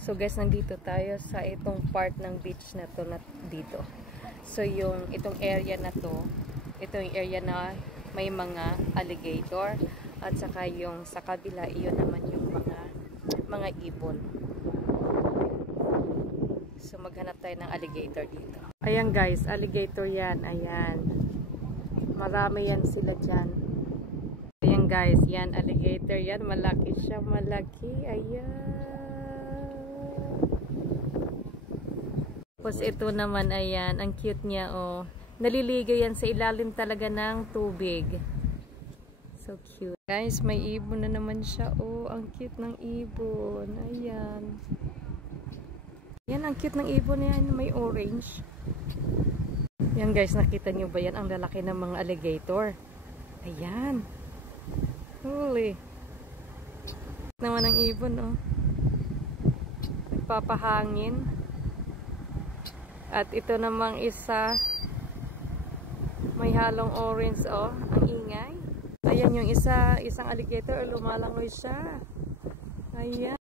So guys, nandito tayo sa itong part ng beach na to dito. So itong area na to, ito yung area na may mga alligator at saka yung sa kabila iyon naman yung mga ibon. So maghanap tayo ng alligator dito. Ayan guys, alligator yan. Ayan. Marami yan sila dyan. Ayan guys, yan alligator yan. Malaki siya, malaki. Ayan. Tapos ito naman, ayan, ang cute niya, oh. Naliligo yan sa ilalim talaga ng tubig. So cute. Guys, may ibon na naman siya, oh. Ang cute ng ibon. Ayan. Yan, ang cute ng ibon na yan. May orange. Yan guys, nakita nyo ba yan? Ang lalaki ng mga alligator. Ayan. Holy. Naman ang ibon, oh. Nagpapahangin. At ito namang isa, may halong orange, oh. Ang ingay. Ayan yung isang alligator, lumalangoy siya. Ayan.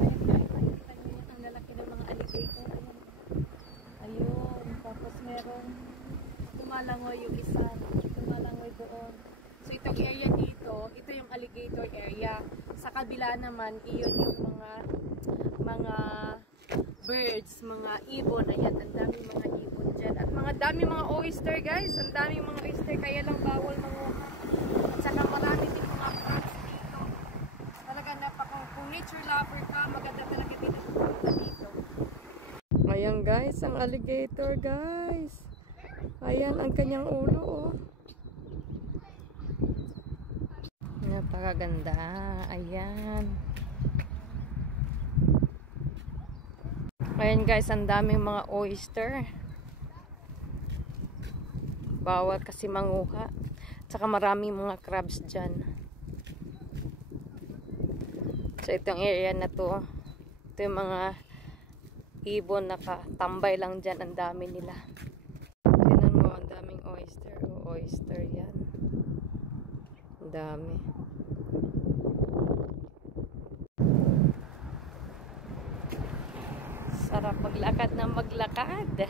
Ayan guys, nakikita nyo yan, ang lalaki ng mga alligator. Ayan. Ayun. Tapos merong lumalangoy yung isa. Lumalangoy doon. So itong area dito, ito yung alligator area. Sa kabila naman, iyon yung mga birds, mga ibon. Ayan, ang daming mga ibon dyan. At daming mga oyster guys. Ang daming mga oyster, kaya lang bawal manguha. At saka marami din mga crabs dito. Talaga kung nature lover ka, maganda talaga dito. Ayan guys, ang alligator guys. Ayan ang kanyang ulo, oh. Napakaganda. Ayan. Ayan guys, ang daming mga oyster. Bawal kasi manguha. Tsaka maraming mga crabs dyan. So itong area na to, ito yung mga ibon nakatambay lang dyan. Ang dami nila. Tignan mo, ang daming oyster. O, oyster yan. Ang dami. Sarap maglakad na maglakad.